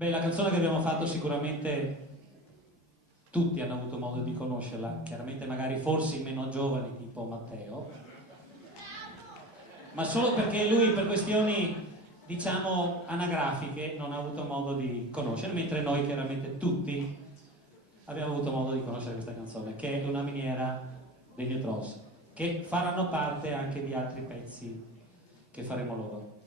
Beh, la canzone che abbiamo fatto sicuramente tutti hanno avuto modo di conoscerla, chiaramente magari forse i meno giovani tipo Matteo, ma solo perché lui per questioni diciamo anagrafiche non ha avuto modo di conoscere, mentre noi chiaramente tutti abbiamo avuto modo di conoscere questa canzone, che è una miniera degli Etros, che faranno parte anche di altri pezzi che faremo loro.